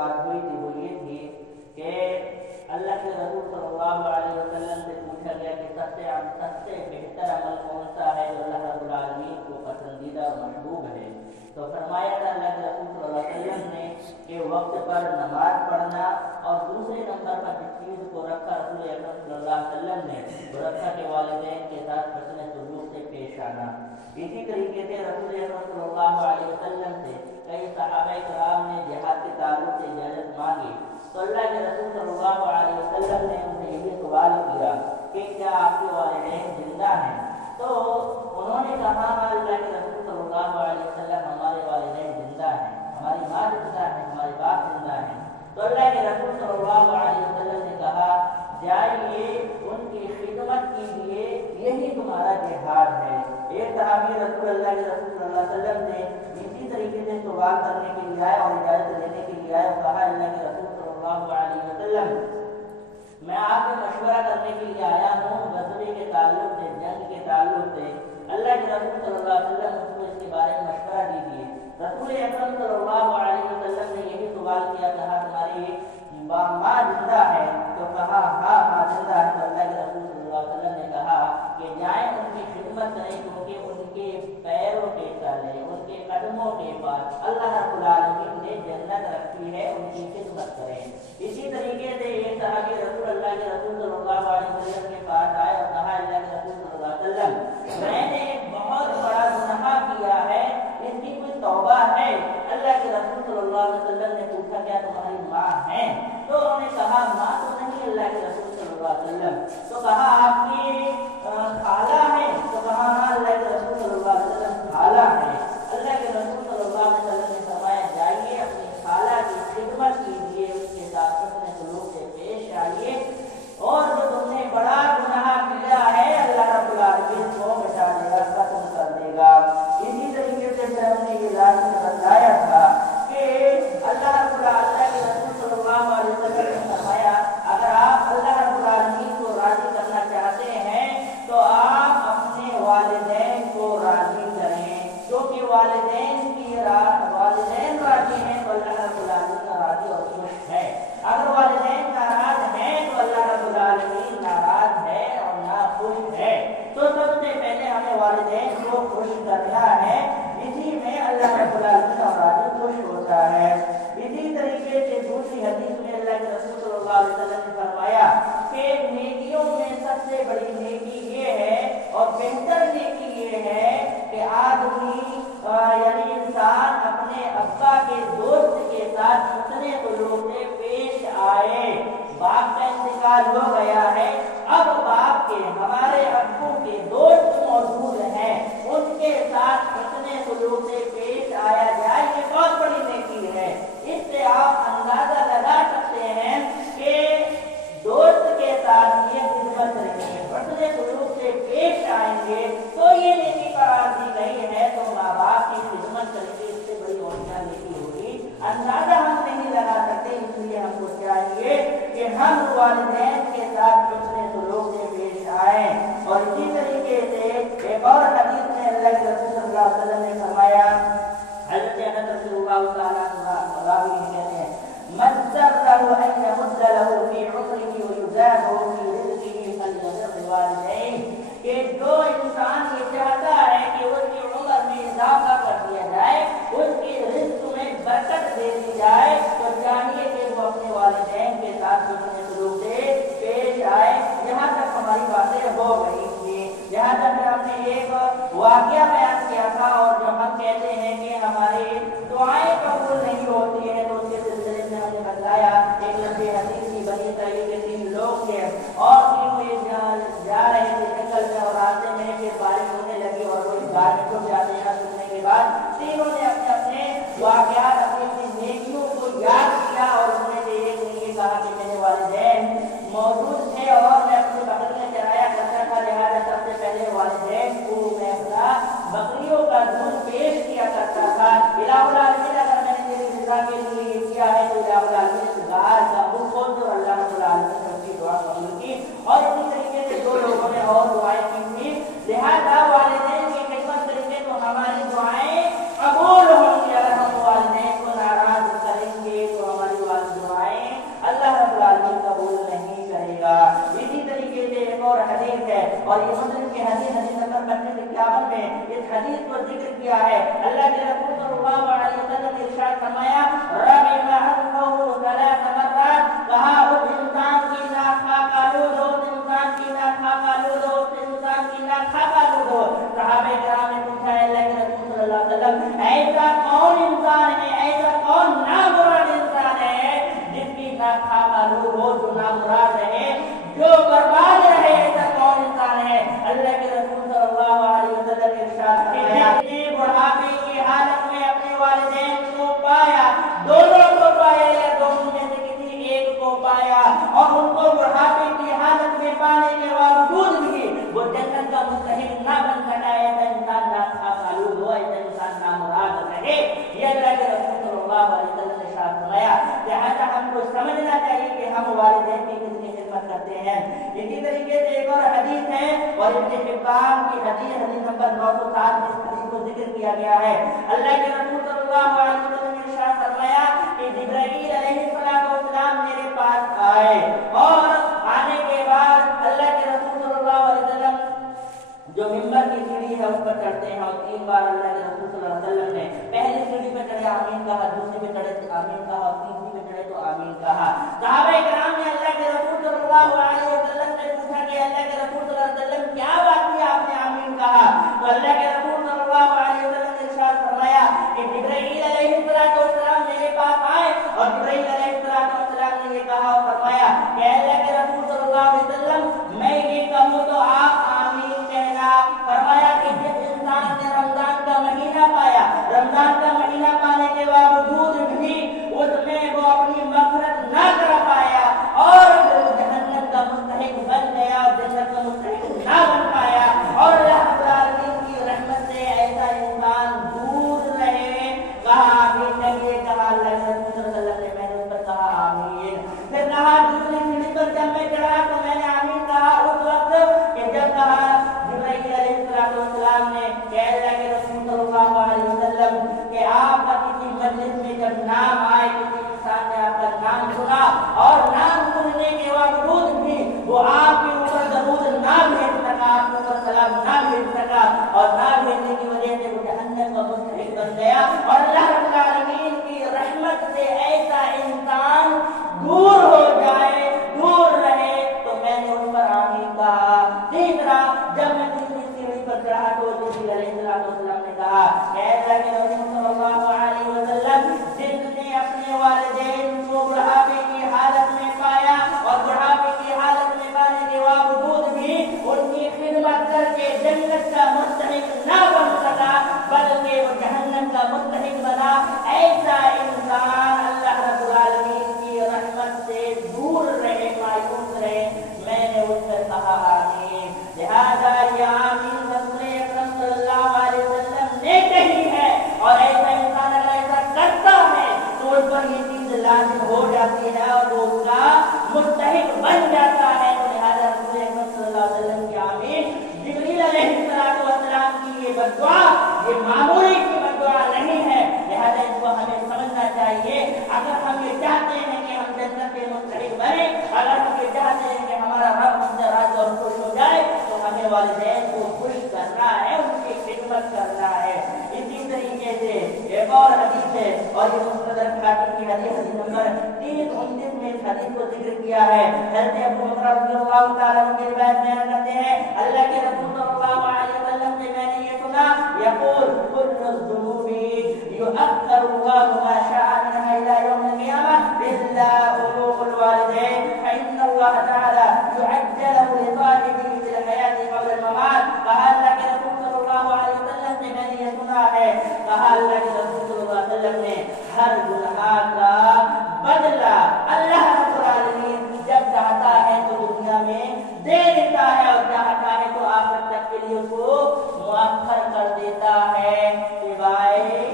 بات ہوئی تھی وہ یہ تھی کہ اللہ کے رسول صلی اللہ علیہ وسلم سے پوچھا گیا کہ سب سے بہتر عمل کون سا ہے جو اللہ رب العالمین کو پسندیدہ اور محبوب ہے؟ تو فرمایا تھا اللہ کے رسول صلی اللہ علیہ وسلم نے کہ وقت پر نماز پڑھنا، اور دوسرے نمبر پر جس چیز کو رکھا رسول اکرم صلی اللہ علیہ وسلم نے وہ رکھا کہ والدین کے ساتھ حسن سلوک سے پیش آنا۔ اسی طریقے سے رسول اکرم صلی اللہ علیہ وسلم سے کئی صحابہ کرام نے جہاد کے تعلق سے اجازت مانگی تو اللہ کے رسول صلی اللہ علیہ وسلم نے ان سے یہی سوال کیا کہ کیا آپ کے والدین زندہ ہیں؟ تو انہوں نے کہا اللہ کے رسول صلی اللہ علیہ وسلم ہمارے والدین زندہ ہیں، ہماری ماں زندہ ہے، ہمارے باپ زندہ ہیں۔ تو اللہ کے رسول صلی اللہ علیہ وسلم نے کہا جائیے ان کی خدمت کیجیے، یہی تمہارا جہاد ہے۔ ایک صحابی رسول اللہ کے رسول صلی اللہ علیہ وسلم نے اسی طریقے سے سوال کرنے کے لیے آئے اور اجازت لینے کے لیے آئے اور کہا اللہ کے رسول صلی اللہ علیہ وسلم میں آپ سے مشورہ کرنے کے لیے آیا ہوں غزوے کے تعلق سے، جنگ کے تعلق سے۔ اللہ کے رسول صلی اللہ علیہ وسلم مجھ کو اس کے بارے میں مشورہ دیجیے۔ رسول اکرم صلی اللہ علیہ وسلم نے یہی سوال کیا، کہا تمہاری ماں زندہ ہے؟ تو کہا ہاں ماں زندہ ہے۔ تو اللہ کے رسول صلی اللہ علیہ وسلم نے کہا کہ جائیں ان کی خدمت کریں، کیونکہ ان کے پیروں کے تلے، ان کے قدموں کے پاس اللہ رب العالمین نے جنت رکھی ہے، ان کی خدمت کریں۔ اسی طریقے سے ایک صحابی رسول اللہ کے رسول صلی اللہ علیہ وسلم کے پاس آئے اور کہا اللہ کے رسول صلی اللہ علیہ وسلم میں نے ایک بہت بڑا گناہ کیا ہے، اس کی کوئی توبہ ہے؟ اللہ کے رسول صلی اللہ علیہ وسلم نے پوچھا کیا تمہاری ماں ہے؟ تو انہوں نے کہا ماں تو نہیں اللہ کے رسول صلی اللہ علیہ وسلم۔ تو کہا آپ کی خالہ ہے؟ تو کہا ہاں اللہ کے رسول صلی اللہ علیہ وسلم خالہ ہے۔ اللہ کے رسول صلی اللہ علیہ وسلم نے فرمایا جائیے اپنی خالہ کی خدمت کیجیے، اس کے ساتھ حسن سلوک سے پیش آئیے، اور جو تم نے بڑا گناہ کیا ہے اللہ رب العالمین کو مٹا دے گا، ختم کر دے گا۔ اسی طریقے سے پھر ہم نے یہ لازم بتایا تھا کہ اللہ رب العالمین کے رسول صلی اللہ علیہ وسلم نے فرمایا اگر آپ اللہ رب العالمین کو راضی کرنا چاہتے ہیں تو آپ اپنے والدین کو راضی کریں، کیونکہ والدین راضی ہیں تو اللہ رب العالمین کا راضی اور خوش ہے۔ اگر والدین ناراض ہیں تو اللہ رب العالمین ناراض ہے اور ناخوش ہے۔ تو سب سے پہلے ہمیں والدین کو خوش کرنا ہے، اسی میں اللہ رب العالمین اور راضی خوش ہوتا ہے۔ اسی طریقے سے دوسری حدیث میں اللہ کے رسول صلی اللہ علیہ وسلم نے فرمایا کہ نیکیوں میں سب سے بڑی نیکی یہ ہے اور بہتر نیکی یہ ہے کہ آدمی یعنی انسان اپنے ابا کے دوست کے ساتھ اتنے سلوک سے پیش آئے۔ باپ کا انتقال ہو گیا ہے، اب باپ کے ہمارے ابو کے دوست موجود ہیں، ان کے ساتھ اتنے سلوک سے پیش آیا جائے، یہ بہت بڑی نیکی ہے۔ اس سے آپ اندازہ لگا سکتے ہیں کہ دوست کے ساتھ یہ خدمت کریں گے، اتنے سلوک سے پیش آئیں گے تو یہ نیکی قرار دی گئی ہے۔ تو ماں باپ کی خدمت کریں گے، اس سے بڑی اور کیا نیکی ہوگی؟ اندازہ ہم نہیں لگا سکتے، اس لیے ہم کو چاہیے کہ ہم والدین کے ساتھ اتنے سلوک سے پیش آئیں۔ اور اسی طریقے سے ایک اور حدیث میں اللہ کے رسول صلی اللہ علیہ وسلم نے فرمایا، حضرت انس رضی اللہ تعالیٰ عنہ راوی کہتے ہیں من سرہ ان یمد لہ فی عمرہ ویزادہ فی رزقہ فلیبر بوالدیہ، کہ جو انسان یہ چاہتا ہے کہ اس کی عمر میں اضافہ کر دیا جائے، اس کی رزق میں برکت دے دی جائے، تو چاہیے کہ وہ اپنے والدین کے ساتھ اپنے سلوک سے پیش آئے۔ یہاں تک ہماری باتیں ہو گئی تھی، یہاں تک ہم نے ایک واقعہ بیان کیا تھا، اور جو ہم کہتے ہیں کہ ہماری دعائیں قبول نہیں ہوتی ہیں تو اس کے سلسلے میں ہم نے بتایا ایک لمبی حدیث کی بنی اسرائیل کے 3 لوگ تھے اور تینوں یہ جا رہے تھے جنگل میں، اور راستے میں پھر بارش ہونے لگی اور وہ اس گھر میں چھپ جاتے ہیں۔ سننے کے بعد تینوں نے اپنے اپنے واقعات، اپنی نیکیوں کو یاد کیا، اور انہوں نے ایک نے یہ کہا کہ میرے والدین موجود تھے اور میں اپنی بکریاں چرایا کرتا تھا، لہٰذا سب سے پہلے والدین کو میں اپنا بکریوں کا دودھ پیش کیا کرتا تھا۔ الہ العالمین اگر میں نے میری رضا کے لیے یہ کیا ہے تو الہ العالمین اس غار کا منہ کھول دے، اور اللہ رب العالمین نے اس کی دعا قبول کی۔ اور اسی طریقے سے 2 لوگوں نے اور دعائیں کی تھی، لہٰذا والدین کی خدمت کریں گے تو ہماری دعائیں قبول ہوں گی۔ اگر ہم والدین کو ناراض کریں گے تو ہماری اسی طریقے سے ایک اور حدیث ہے اور ابن حبان کی حدیث نمبر 907 میں اس حدیث کو ذکر کیا گیا ہے. اللہ کے رسول صلی اللہ علیہ وسلم نے ارشاد فرمایا کہ جبرائیل علیہ السلام میرے پاس آئے اور آنے کے بعد اللہ کے رسول صلی اللہ علیہ وسلم جو ممبر کی سیڑھی ہے اس پر چڑھتے ہیں اور 3 بار اللہ کے رسول صلی اللہ علیہ وسلم نے پہلی سیڑھی پہ چڑھے آمین کہا, دوسری پہ چڑھے آمین کہا اور تیسری پہ چڑھے تو آمین کہا. صحابہ کرام نے اللہ کے رسول صلی اللہ علیہ وسلم سے پوچھا کہ اللہ کے رسول صلی اللہ علیہ وسلم کیا بات کی آپ نے آمین کہا؟ تو اللہ کے رسول صلی اللہ علیہ وسلم نے ارشاد فرمایا کہ جبرائیل علیہ السلام میرے پاس آئے اور جبرائیل علیہ السلام نے یہ کہا اور فرمایا کہ اللہ کے رسول صلی اللہ علیہ وسلم میں یہ کہوں تو آپ آمین کہنا. فرمایا کہ جس انسان نے رمضان کا مہینہ پایا, رمضان کا مہینہ پانے کے باوجود بھی اس میں وہ اپنی مغفرت نہ کر پایا اور جہنم کا مستحق بن گیا اور جنت کا مستحق نہ بن پایا اور اللہ رب العالمین کی رحمت سے ایسا انسان دور رہے, کہا آمین کہیے. کہا اللہ کے رسول صلی اللہ علیہ وسلم نے میں نے اس پر کہا آمین. پھر کہا دوسری سیڑھی پر جب میں چڑھا تو میں نے آمین کہا اس وقت کہ جب کہا جبرائیل علیہ السلام نے کہ اللہ کے رسول صلی اللہ علیہ وسلم کہ آپ کا کسی مجلس میں جب نام آئے, کسی انسان نے آپ کا نام سنا اور نام سننے کے باوجود بھی وہ آپ کے اوپر درود نہ بھیج سکا, آپ کے اوپر سلام نہ بھیج سکا اور نہ بھیجنے کی وجہ سے وہ جہنم کا مستحق بن گیا اور اللہ رب العالمین کی رحمت سے ایسا انسان دور ہو جائے, دور رہے, تو میں نے اس پر آمین کہا. تیسرا جب میں تیسری سیڑھی پر چڑھا تو جبرائیل علیہ السلام نے کہا کہ اللہ کے رسول صلی اللہ علیہ وسلم جس نے اپنے والدین کو بڑھاپے کی حالت میں پایا اور بڑھاپے کی حالت میں پانے کے باوجود بھی ان کی خدمت کر کے جنت کا مستحق نہ بن سکا بلکہ وہ جہنم کا مستحق بنا, ایسا انسان اللہ رب العالمین کی رحمت سے دور رہے, مایوس رہے. میں نے اس پر کہا آمین. لہذا یہ آمین رسول اکرم صلی اللہ علیہ وسلم نے کہی ہے اور ایسا انسان اگر ایسا کرتا ہے تو اس پر یہ چیز لازم ہو جاتی ہے اور وہ اس کا مستحق بن جاتا ہے. تو لہذا رسول اکرم صلی اللہ علیہ وسلم کی آمین جبرائیل علیہ السلام کی یہ بددعا یہ معمولی کی بددعا نہیں ہے. لہذا اس کو ہمیں سمجھنا چاہیے. اگر ہم یہ چاہتے ہیں کہ ہم جنت کے مستحق بنے, اگر ہم یہ چاہتے ہیں کہ ہمارا رب ہم سے راضی اور خوش ہو جائے, تو ہمیں والدین کو خوش کرنا ہے, ان کی خدمت کرنا ہے. اسی طریقے سے ایک اور حدیث ہے اور یہ مستدرک حاکم کی حدیث نمبر 329 میں اس حدیث کو ذکر کیا ہے. حضرت ابو بکر رضی اللہ تعالیٰ عنہ کی روایت بیان کرتے ہیں اللہ کے رسول صلی اللہ علیہ وسلم سے میں نے یہ سنا یقول كل الذنوب يؤخر الله ما شاء منها الى يوم القيامه الا عقوق الوالدين فان الله تعالى يعجله لصاحبه في الحياه قبل الممات. کہا اللہ کے رسول صلی اللہ علیہ وسلم سے میں نے یہ سنا ہے, کہا اللہ کے رسول صلی اللہ علیہ وسلم نے ہر گناہ کا بدلہ اللہ رب العالمین جب چاہتا ہے تو دنیا میں دے دیتا ہے اور چاہتا ہے تو آخرت تک کے لیے اس کو مؤخر کر دیتا ہے, سوائے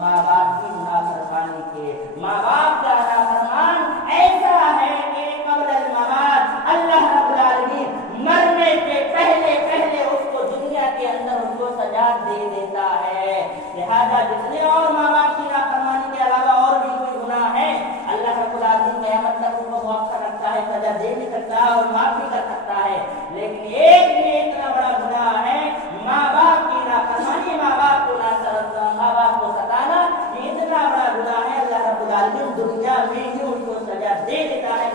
ماں باپ کی نافرمانی کے. ماں باپ کا نافرمان ایسا ہے کہ قبل الممات اللہ رب العالمین مرنے سے پہلے اس کو دنیا کے اندر اس کو سزا دے دیتا ہے. لہذا جتنے اور ماں باپ کی نافرمانی کے علاوہ اور بھی کوئی گناہ ہے اللہ رب العالمین قیامت تک ان کو مؤخر رکھتا ہے, سزا دے بھی سکتا ہے اور معاف بھی کر سکتا ہے. لیکن ایک یہ اتنا بڑا گناہ ہے ماں باپ کی نافرمانی, ماں باپ کو ماں باپ کو ستانا, یہ اتنا بڑا گناہ ہے اللہ رب العالمین دنیا میں ہی ان کو سزا دے دیتا ہے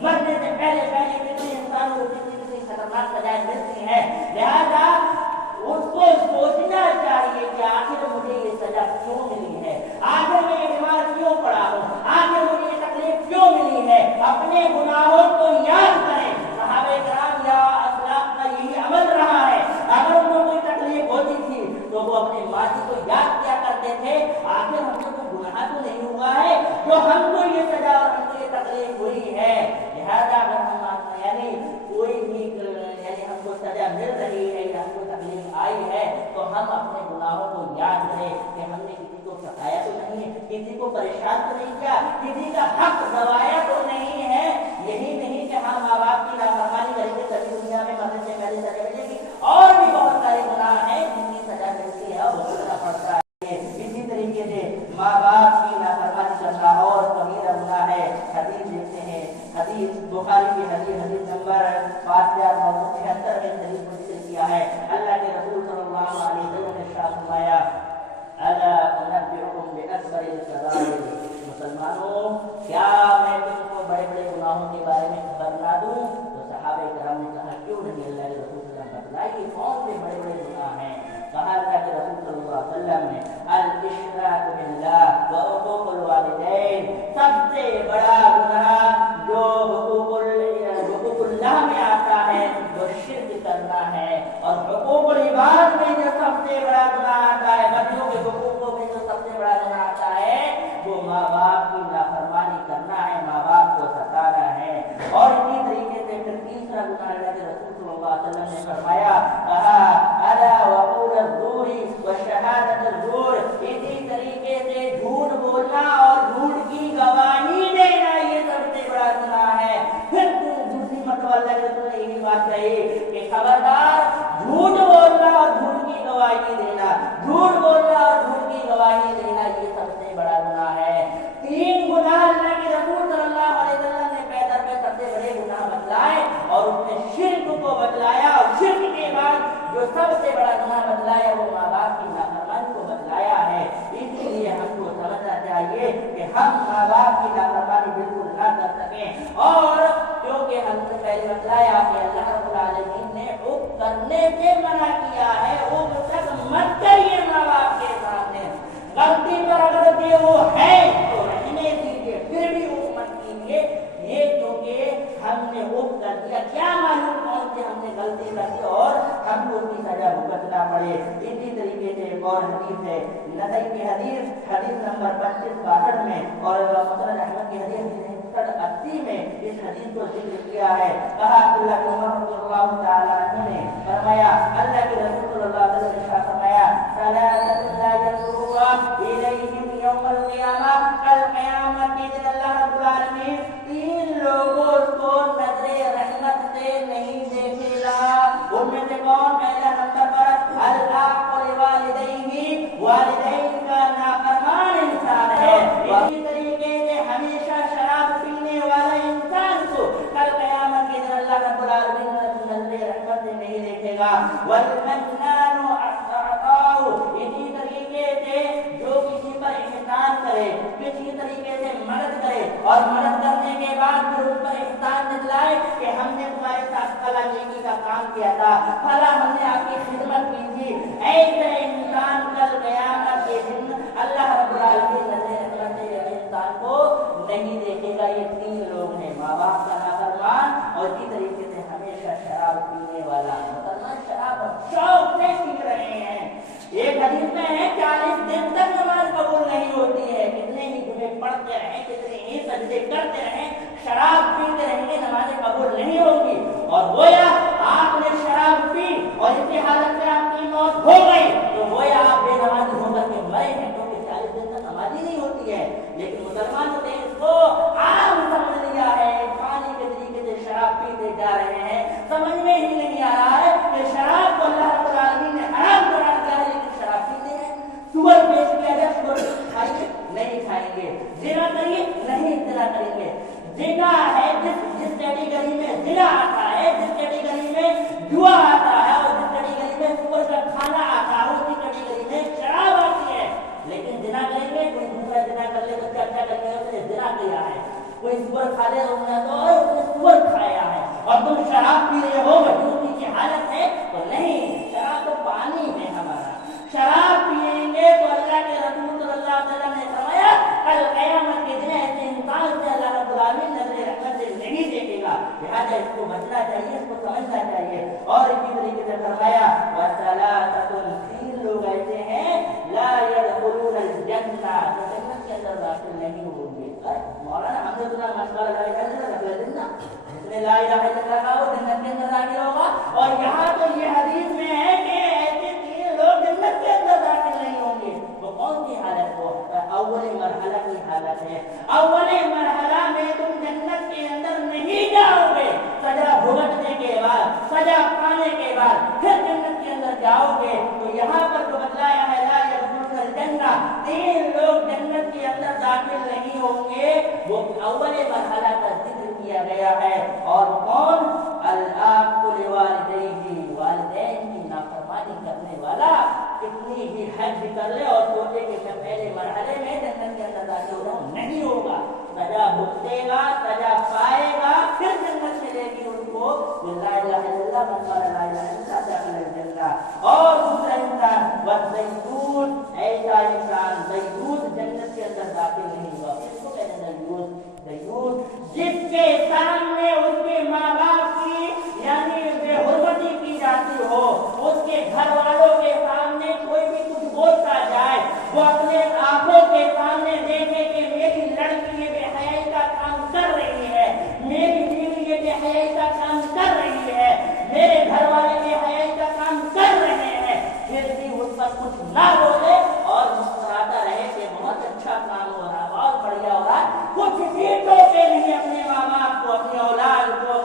مرنے سے پہلے کسی انسان کو کسی خطرناک سزائیں ملتی ہیں. لہذا اس کو سوچنا چاہیے کہ آخر مجھے یہ سزا کیوں ملی ہے, آخر میں یہ بیمار کیوں پڑا ہوں, آخر مجھے یہ تکلیف کیوں ملی ہے. اپنے گناہوں کو یاد کریں. صحابہ کرام یا اسلاف کا یہی عمل رہا ہے. اگر ان کو کوئی تکلیف ہوتی تھی تو وہ اپنے ماضی کو یاد کیا کرتے تھے, آخر ہم کو کوئی گناہ تو نہیں ہوا ہے جو ہم کو یہ سزا اور ہم کو یہ تکلیف ہوئی ہے. لہذا اگر ہم کوئی بھی ہم کو سزا مل رہی ہے یا ہم کو تکلیف آئی ہے تو ہم اپنے گناہوں کو یاد کریں کہ ہم نے کسی کو ستایا تو نہیں ہے, کسی کو پریشان تو نہیں کیا, کسی کا حق دبایا تو نہیں ہے. یہی نہیں کہ ہم ماں باپ کی نافرمانی کریں گے تبھی دنیا میں مرنے سے پہلے سزا ملے گی، اور بھی بہت سارے گناہ ہیں جن کی سزا ملتی ہے اور بھگتنا پڑتا ہے۔ اسی طریقے سے ماں باپ کی نافرمانی کرنا اور کبیرہ گناہ ہے۔ حدیث دیکھتے ہیں، حدیث بخاری کی حدیث نمبر 5976 میں حدیث کو ذکر کیا ہے۔ اللہ کے رسول صلی اللہ علیہ وسلم نے ارشاد فرمایا الا انبئکم باکبر الکبائر، مسلمانوں کیا میں تم کو بڑے بڑے گناہوں کے بارے میں خبر نہ دوں؟ تو صحابہ کرام نے کہا کیوں نہیں، اللہ کے رسول صلی اللہ علیہ وسلم بتلائیے کون سے بڑے بڑے گناہ ہیں۔ کہا اللہ کے رسول صلی اللہ علیہ وسلم نے الاشراک باللہ وعقوق الوالدین، سب سے بڑا گناہ جو حقوق اللہ میں آتا ہے وہ شرک کرنا ہے، اور حقوق العباد میں جو سب سے بڑا گناہ آتا ہے، بندوں کے حقوقوں میں جو سب سے بڑا گناہ آتا ہے وہ ماں باپ کی نافرمانی کرنا ہے، ماں باپ کو ستانا ہے۔ اور اسی طریقے سے پھر تیسرا گناہ اللہ کے رسول صلی اللہ علیہ وسلم نے فرمایا کہا الا وقول الزور وشہادۃ الزور، اسی طریقے سے جھوٹ بولنا اور جھوٹ کی گواہی دینا یہ سب سے بڑا گناہ ہے۔ پھر دوسری مرتبہ اللہ کے رسول نے یہی بات کہی کہ خبردار جھوٹ بولنا اور جھوٹ کی گواہی دینا، جھوٹ بولنا اور جھوٹ کی گواہی دینا یہ سب سے بڑا گناہ ہے۔ تین گناہ اللہ کے رسول صلی اللہ علیہ وسلم نے پیدر میں سب سے بڑے گناہ بتلائے، اور اس نے شرک کو بتلایا، اور شرک کے بعد جو سب سے بڑا گناہ بتلایا وہ ماں باپ کی نافرمانی کو بتلایا ہے۔ اسی لیے ہم کو سمجھنا چاہیے کہ ہم ماں باپ کی نافرمانی بالکل نہ کر سکیں، اور کیونکہ ہم نے پہلے بتلایا کہ اللہ رب العالمین نے حکم کرنے سے منع کیا ہے، وہ تک مت کریے ماں باپ کے سامنے، غلطی پر اگر وہ ہے تو رہنے دیجیے، پھر بھی وہ مت کیجیے، یہ کیونکہ ہم نے وہ کر دیا، کیا معلوم کون سے ہم نے غلطی کر دی اور ہم کو اس کی سزا بھگتنا پڑے۔ اسی طریقے سے ایک اور حدیث ہے نسائی کی حدیث نمبر 2562 میں، اور مسند احمد کی حدیث 80 میں اس حدیث کو ذکر کیا ہے۔ کہا عبداللہ بن عمر رضی اللہ تعالی عنہ نے فرمایا اللہ کے رسول صلی اللہ علیہ وسلم نے فرمایا ثلاثۃ لا ينظر الله الیہم یوم القیامہ، کل قیامت کے دن اللہ رب العالمین تین لوگوں کو نظر رحمت سے نہیں دیکھے گا۔ ان میں سے کون؟ پہلا نمبر پر العاق لوالدیہ، والدین کا نافرمان انسان ہے۔ اسی طریقے سے ہمیشہ شراب پینے والا انسان کو کل قیامت کے دن اللہ رب العالمین نظر رحمت سے نہیں دیکھے گا۔ والمنان اعطاہ، اسی طریقے سے جو کسی پر احسان کرے، کسی طریقے سے مدد کرے اور مدد کرنے کے بعد پھر اس پر احسان دکھلائے کہ ہم نے تمہارے ساتھ فلاں نیکی کا کام کیا تھا، فلاں ہم نے آپ کی خدمت کی تھی، ایسے انسان کل قیامت کے دن اللہ رب العالمین نظر رحمت سے انسان کو نہیں دیکھے گا۔ یہ تین لوگ ہیں، ماں باپ کا نافرمان، اور اسی طریقے سے ہمیشہ شراب پینے والا۔ مسلمان شراب شوق سے پی رہے ہیں، ایک حدیث میں ہے 40 دن تک نماز قبول نہیں ہوتی ہے، کتنے ہی جمعے پڑھتے رہیں، کتنے ہی سجدے کرتے رہیں، شراب پیتے رہیں گے نمازیں قبول نہیں ہوگی۔ اور گویا آپ نے شراب پی اور اس کی حالت میں آپ کی موت ہو گئی تو گویا آپ بے نمازی ہو کر کے مرے ہیں، کیونکہ 40 دن تک نماز ہی نہیں ہوتی ہے۔ لیکن مسلمانوں نے اس کو عام سمجھ لیا ہے، پانی کے طریقے سے شراب پیتے جا رہے ہیں، سمجھ میں ہی نہیں آ رہا ہے کہ شراب کو اللہ رب العالمین نے حرام قرار دیا ہے، لیکن شراب پیتے ہیں۔ سور پیش کیا جائے، سور کھائیے نہیں کھائیں گے، زنا کریے نہیں زنا کریں گے۔ زنا ہے جس کیٹیگری میں زنا آتا ہے، جس کیٹیگری میں جوا آتا ہے، اور جس کیٹیگری میں سور کا کھانا آتا ہے، اس کی کیٹیگری میں شراب آتی ہے۔ لیکن زنا کریں گے، کوئی دوسرا زنا کر لے تو چرچا کریں گے اس نے زنا کیا ہے، کوئی سور کھا لے تو اس نے سور کھایا ہے، اور تم شراب پی رہے ہو مجنونی کی حالت ہے تو نہیں، شراب تو پانی ہے ہمارا، شراب پیئیں گے تو اللہ کے رسول صلی اللہ علیہ وسلم نے فرمایا کل قیامت کے دن ایسے انسان سے اللہ رب العالمین نظر رحمت سے نہیں دیکھے گا۔ لہٰذا اس کو بچنا چاہیے، اس کو سمجھنا چاہیے۔ اور اسی طریقے سے فرمایا وَثَلَاثَةٌ، تین لوگ ایسے ہیں لا يدخلون الجنہ، جو جنت کے اندر داخل نہیں ہوں گے۔ مولانا ہم نے سنا مشغلہ لا الہ الا اللہ جنہ، جس میں لا الہ الا اللہ کا وہ جنت کے اندر داخل ہوگا، اور یہاں تو یہ حدیث میں ہے کہ ایسے تین لوگ جنت کے اندر داخل نہیں ہوں گے۔ وہ کون سی حالت ہو؟ اول مرحلہ کی حالت ہے، اول مرحلہ میں تم جنت کے اندر نہیں بعد پھر جنت کے اندر جاؤ گے تو یہاں پر جو بتلایا ہے لا يدخلون الجنہ، 3 لوگ جنت کے اندر داخل نہیں ہوں گے، وہ اول مرحلہ کا ذکر کیا گیا ہے، اور کون؟ العاق لوالدیہ، والدین کی نافرمانی کرنے والا کتنی بھی حج کر لے اور سوچے کہ میں پہلے مرحلے میں جنت کے اندر داخل ہو جاؤں، نہیں ہوگا، سزا بھگتے گا، سزا پائے گا، پھر جنت ملے گی ان کو، لا الہ الا اللہ من قال لا الہ الا اللہ دخل الجنہ۔ اور دوسرا انسان والزیتون، ایسا انسان زیتون جنت کے اندر داخل نہیں ہوا، اس کو کہتے ہیں زیتون، جس کے سامنے اس کے ماں باپ کی یعنی بے حرمتی کی جاتی ہو، اس کے گھر والوں کے سامنے کوئی بھی کچھ بولتا جائے، وہ اپنے آنکھوں کے سامنے دیکھے کہ میری لڑکی یہ بے حیائی کا کام کر رہی ہے، میری بیوی یہ بے حیائی کا کام کر رہی ہے، میرے گھر والے بے حیائی کا کام کر رہے ہیں، پھر بھی اس پر کچھ نہ بولے اور مسکراتا رہے کہ بہت اچھا کام ہو رہا ہے، بہت بڑھیا ہو رہا ہے، کچھ بھی ٹوکے نہیں اپنے ماں باپ کو، اپنی اولاد کو،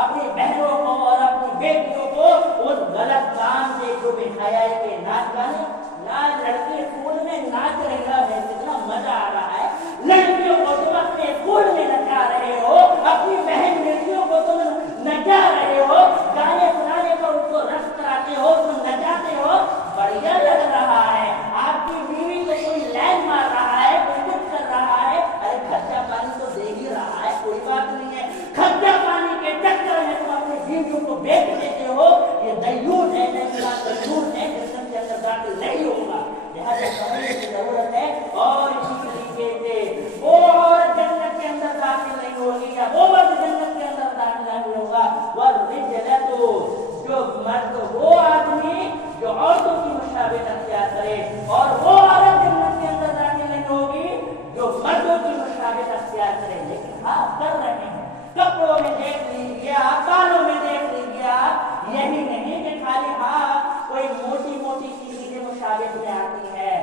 اپنی بہنوں کو اور اپنی بیٹیوں کو اس غلط کام سے جو بے حیائی کے ناچ گانے، نہ لڑکی اسکول میں ناچ رہی ہے، کتنا مزہ آ رہا ہے، لڑکیوں کو تم اپنے اسکول میں نچا رہے ہو، اپنی بہن بیٹیوں کو تم نچا رہے ہو، گانے سنانے پر ان کو رقص کراتے ہو، تم نچاتے ہو، بڑھیا لگ رہا ہے، آپ کی بیوی کو کوئی لائن مار رہا ہے، کوئی کچھ کر رہا ہے، ارے خرچہ پانی تو دے ہی رہا ہے، کوئی بات نہیں ہے، خرچہ پانی کے چکر میں تم اپنی بیویوں کو بیچ دیتے ہو، یہ دیوس ہے، دیوس ہے، جنت کے اندر داخل نہیں ہوگا، لہٰذا سمجھنے کی ضرورت ہے، اور اسی طریقے سے وہ عورت جنت کے اندر داخل نہیں ہوگی یا وہ مرد جنت کے اندر داخل نہیں ہوگا، والرجلۃ، جو مرد وہ آدمی جو عورتوں کی مشابہت اختیار کرے، اور وہ عورت جنت کے اندر داخل نہیں ہوگی جو مردوں کی مشابہت اختیار کرے، لیکن ہاں کر رہے ہیں، کپڑوں میں دیکھ لیجیے، بالوں میں دیکھ لیجیے، یہی نہیں کہ خالی ہاں کوئی موٹی موٹی چیزیں مشابہت میں آتی ہے،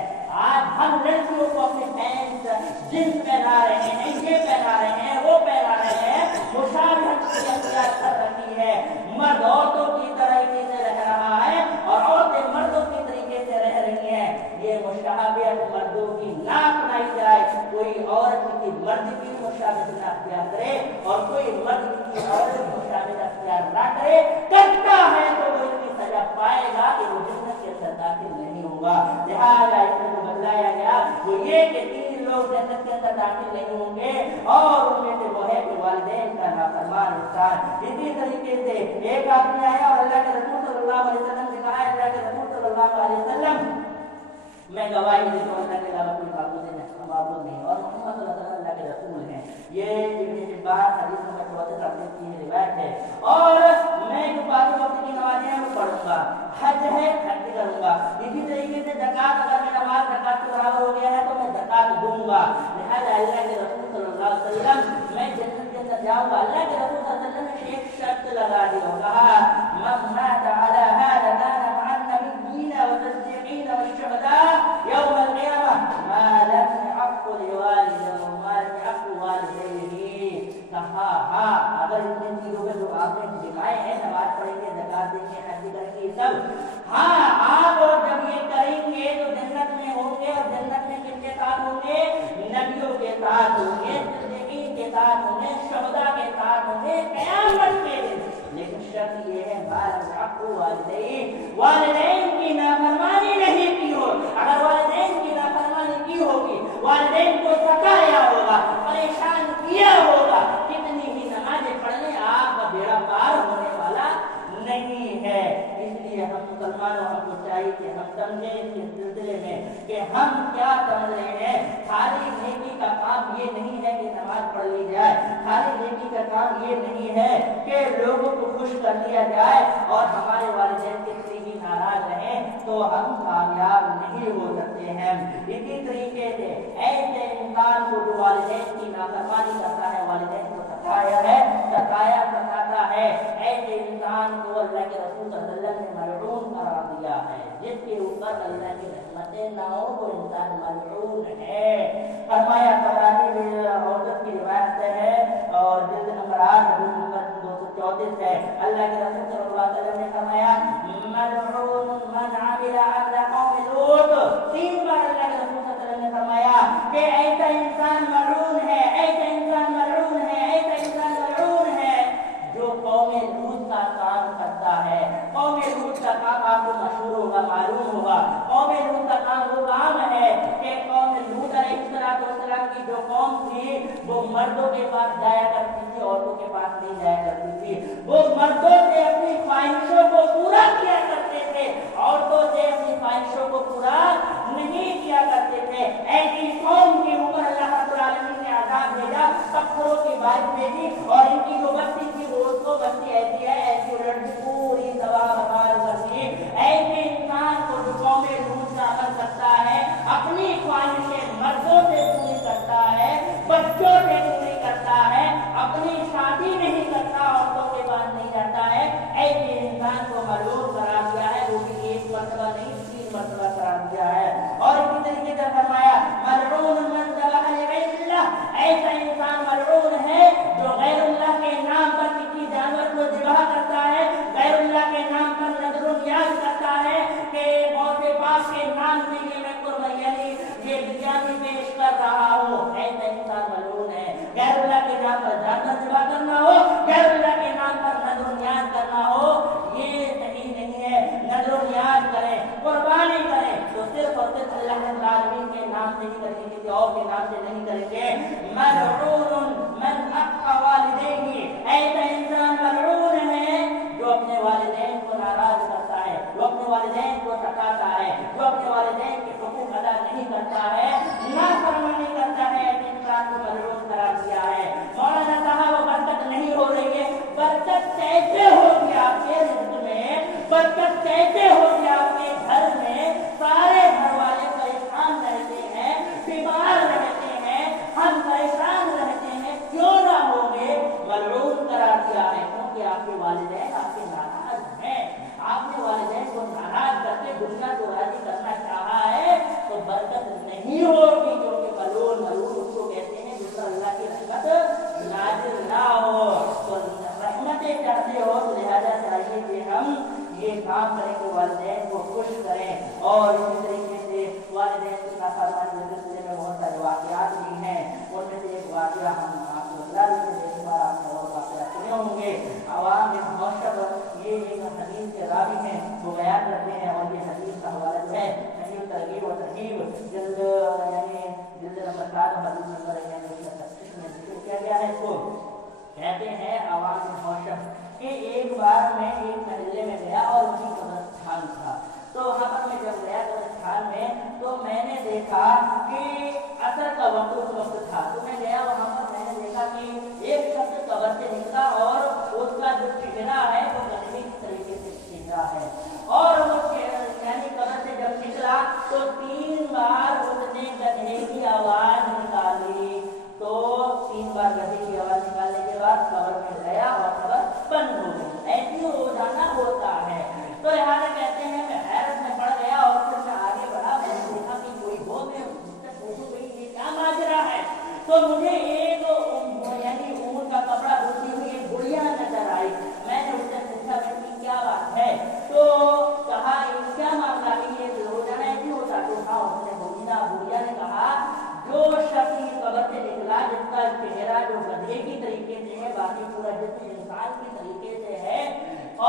آج ہم لڑکیوں کو اپنے پینٹ جینس پہنا رہے ہیں، یہ پہنا رہے ہیں، وہ پہنا رہے ہیں، مشابہت کی اختیار کر رہی ہے، مرد عورتوں کی طریقے سے رہ رہا ہے اور عورتیں مردوں کی طریقے سے رہ رہی ہیں، یہ مشابہت مردوں کی نہ اپنائی جائے، کوئی عورت کی مرد کی مشابہت نہ اختیار کرے اور کوئی مرد کی عورت کی مشابہت اختیار نہ کرے، کرتا ہے تو وہ اس کی سزا پائے گا کہ وہ جنت کے اندر داخل نہیں ہوگا، لہٰذا اس میں جو بتلایا گیا وہ یہ کہ 3 لوگ جنت کے اندر داخل نہیں ہوں گے، اور ان میں سے وہ ہے کہ والدین کا نافرمان انسان۔ اسی طریقے سے ایک آدمی آیا اور اللہ کے رسول صلی اللہ علیہ وسلم نے کہا، اللہ کے رسول صلی اللہ علیہ وسلم میں گواہی دیتا ہوں اللہ کے علاوہ کوئی معبود نہیں اور محمد صلی اللہ علیہ وسلم اللہ کے رسول ہیں، یہ ابن حبان حدیث نمبر 34 کی روایت ہے، اور میں جو 5 وقت کی نمازیں ہیں وہ پڑھوں گا، حج ہے حج کروں گا، اسی طریقے سے زکات، اگر میں نماز زکات کے برابر ہو گیا ہے تو میں زکات دوں گا، لہٰذا اللہ کے رسول صلی اللہ علیہ وسلم میں جنت کے اندر جاؤں گا۔ اللہ کے رسول صلی اللہ علیہ وسلم نے ایک شرط لگا دی اور کہا من مات علی هذا كان مع النبيين والصديقين والشهداء يوم القيامة ما لم يعق لوالده وما لم يعق والديه، کہا ہاں اگر ان چیزوں پہ جو آپ نے دکھائے ہیں، نماز پڑھیں گے، زکات دیں گے، حج کریں گے، سب ہاں آپ جب یہ کریں گے تو جنت میں ہوں گے، اور جنت میں کن کے ساتھ ہوں گے؟ نبیوں کے ساتھ ہوں گے، صدیقین کے ساتھ ہوں گے، شہداء کے ساتھ ہوں گے قیامت کے دن، لیکن شرط یہ ہے والدین کی نافرمانی نہیں کی ہو، اگر والدین کی نافرمانی کی ہوگی، والدین کو ستایا ہوگا، پریشان کیا ہوگا، کتنی بھی نمازیں پڑھنے آپ کا بیڑا پار ہونے والا نہیں ہے۔ اس لیے ہم مسلمانوں ہم کو چاہیے کہ ہم سمجھیں اس سلسلے میں کہ ہم کیا سمجھ رہے ہیں، خالی نیکی کا کام یہ نہیں ہے کہ نماز پڑھ لی جائے، خالی نیکی کا کام یہ نہیں ہے کہ لوگوں کو خوش کر دیا جائے اور ہمارے والدین کتنی بھی ناراض رہیں تو ہم کامیاب نہیں ہو سکتے ہیں۔ اسی طریقے سے ایسے انسان کو جو والدین کی نافرمانی کرتا ہے، والدین کو ستایا ہے، ستاتا ہے، ایسے انسان کو اللہ کے رسول صلی اللہ علیہ وسلم نے ملعون قرار دیا ہے، جس کے اوپر اللہ کی رحمتیں نہ ہو وہ انسان ملعون ہے۔ فرمایا طبرانی میں عورت کی روایت ہے اور جلد نمبر 8 حدیث نمبر 234 ہے، اللہ کے رسول صلی اللہ علیہ وسلم نے فرمایا کہ ایسا انسان ملعون ہے، ایسا انسان ملعون ہے، ایسا انسان ملعون ہے جو قوم لوط کا کام کرتا ہے۔ قوم لوط کا کام آپ کو مشہور ہوگا، معلوم ہوگا۔ قوم لوط کا کام وہ کام ہے کہ قوم لوط علیہ السلام کی جو قوم تھی وہ مردوں کے پاس جایا کرتی تھی، عورتوں کے پاس نہیں جایا کرتی تھی۔ وہ مردوں سے اپنی خواہشوں کو پورا کیا کرتے تھے، عورتوں سے اپنی خواہشوں کو پورا نہیں کیا کرتے تھے۔ ایسی قوم کے اوپر اللہ رب العالمین نے عذاب بھیجا، پتھروں کی بارش بھیجی، اور ان کی جو بستی تھی وہ اس کو بستی ایسی ہے ایسی الٹ پوری تباہ برباد کر دی۔ ایسے انسان کو جو قوم لوط کا عمل کرتا ہے، اپنی خواہشیں مردوں سے پوری کرتا ہے، بچوں سے پوری کرتا ہے، اپنی شادی نہیں کرتا، عورتوں کے پاس نہیں جاتا ہے، ایسے انسان کو ملعون قرار دیا ہے، وہ بھی ایک مرتبہ نہیں 3 مرتبہ قرار دیا ہے۔ اور اسی طریقے سے فرمایا ملعون من ذبح لغیر اللہ، ایسا انسان ملعون ہے جو غیر اللہ کے نام پر کسی جانور کو ذبح کرتا ہے، غیر اللہ کے نام پر نذر و نیاز کرتا ہے کہ غوث پاک کے نام سے یہ میں قربانی یہ بریانی پیش کر رہا ہوں، ایسا انسان ملعون ہے۔ غیر اللہ کے نام پر جانور ذبح کرنا ہو، غیر اللہ کے نام پر نذر و نیاز کرنا ہو، یہ صحیح نہیں ہے۔ نذر و نیاز کریں، قربانی کریں تو صرف اور صرف اللہ رب العالمین کے نام سے ہی کریں گے، کسی اور کے نام سے نہیں کریں گے۔ ملعون من اقصى والديه، ایسا انسان ملعون ہے جو اپنے والدین کو ناراض کرتا ہے، جو اپنے والدین کو ستاتا ہے، جو اپنے والدین کے حقوق ادا نہیں کرتا ہے، نافرمانی کرتا ہے، ایسے انسان کو ملعون قرار دیا ہے۔ مولانا صاحب وہ برکت نہیں ہو رہی ہے، برکت کیسے ہوگی آپ کے رزق میں، برکت کیسے ہوگی آپ کے گھر میں، سارے گھر والے پریشان رہتے ہیں، بیمار رہتے ہیں، ہم پریشان رہتے ہیں، کیوں نہ ہوں گے؟ ملعون قرار دیا ہے کیونکہ آپ کے والدین آپ کے ناراض ہیں، آپ نے والدین کو ناراض کر کے دنیا کو راضی کرنا چاہا ہے تو برکت نہیں ہوگی، کیونکہ ملعون اس کو کہتے ہیں جس پر اللہ کی رحمت نازل نہ ہو۔ تو رحمتیں چاہتے ہو تو لہذا چاہیے کہ ہم یہ کام کریں کہ والدین کو خوش کریں، اور اسی طریقے سے والدین کی نافرمانی کے سلسلے میں بہت سارے واقعات بھی ہیں، ان میں سے ایک واقعہ ہم آپ کو بتا دیتے ہیں، ایک بار آپ نے اور واقعات سنے ہوں گے۔ عوام معاشر یہ ایک حدیث کے راوی ہیں، وہ بیان کرتے ہیں، اور یہ حدیث کا حوالہ جو ہے صحیح ترغیب و ترہیب جلد نمبر 7 حدیث نمبر 36 میں ذکر کیا گیا ہے۔ اس کو کہتے ہیں عوام معاشر کہ ایک بار میں ایک محلے میں گیا اور وہیں قبرستان تھا، تو وہاں پر میں جب گیا قبرستان میں تو میں نے دیکھا کہ عصر کا وقت اس وقت تھا، تو میں گیا وہاں پر، میں نے دیکھا کہ ایک شخص قبر سے نکلا اور اس کا جو چہرہ ہے وہ گدھے کی طریقے سے چہرہ ہے، اور وہ یعنی قبر سے جب نکلا تو 3 بار اس نے گدھے کی آواز نکالی، تو 3 بار گدھے کی آواز نکالنے کے بعد قبر میں گیا اور قبر بند ہو گئی۔ ایسی ہو جانا ہوتا ہے، تو لہٰذا کہتے ہیں میں حیرت میں پڑ گیا، اور پھر میں آگے بڑھا، میں نے دیکھا کہ کوئی ہو، میں اس سے پوچھوں کہ یہ کیا ماجرا ہے، تو مجھے ایک یعنی اون کا کپڑا بنتی ہوئی ایک گڑیا نظر آئی۔ میں نے اس سے پوچھا کہ کیا بات ہے، تو کہا کیا معاملہ ہے، یہ روزانہ ایسی ہوتا؟ تو ہاں، اس نے بوڑھیا نے کہا جو شخص قبر سے نکلا جس کا چہرہ جو گدھے کی طریقے سے ہے، باقی پورا جسم انسان کی طریقے سے ہے،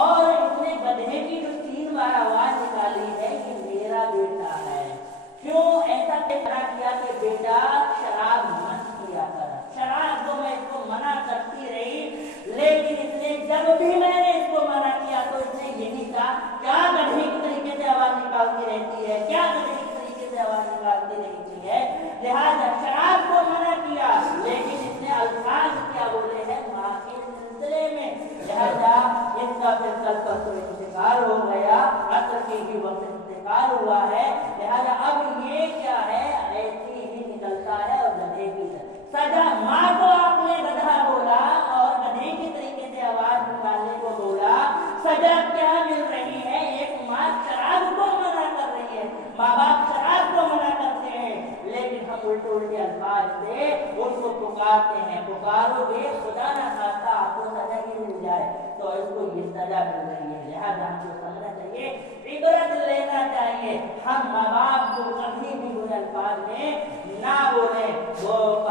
اور اس نے گدھے کی جو 3 بار آواز نکالی ہے، یہ میرا بیٹا ہے۔ کیوں ایسا کیا کہ بیٹا شراب مت کیا کر، شراب کو میں اس کو منع کرتی رہی، لیکن اس نے جب بھی میں نے اس کو منع کیا تو اس نے یہی کہا کیا گدھے کی طریقے سے آواز نکالتی رہتی ہے، کیا گدھے کی طریقے سے آواز نکالتی رہتی ہے۔ لہٰذا شراب کو منع کیا، لیکن اس نے الفاظ کیا بولے ہیں ماں کے سلسلے میں، لہٰذا اس کا پھر کل پر تو انتقال ہو گیا، عصر کے ہی وقت انتقال ہوا ہے، لہٰذا اب یہ کیا ہے، ایسی ہی نکلتا ہے، اور گدھے کی سزا ماں کو آپ نے گدھا بولا اور گدھے کی طریقے سے آواز نکالنے کو بولا، سزا کیا مل رہی ہے؟ ایک ماں شراب کو منع کر رہی ہے، ماں باپ شراب کو منع کرتے ہیں، لیکن ہم الٹے الفاظ سے ان کو پکارتے ہیں، پکارو گے خدا نہ خاصہ آپ کو سزا ہی مل جائے، تو اس کو یہ سزا مل رہی ہے۔ لہٰذا ہم کو سمجھنا چاہیے، عبرت لینا چاہیے، ہم ماں باپ کو کبھی بھی برے الفاظ میں نہ بولیں،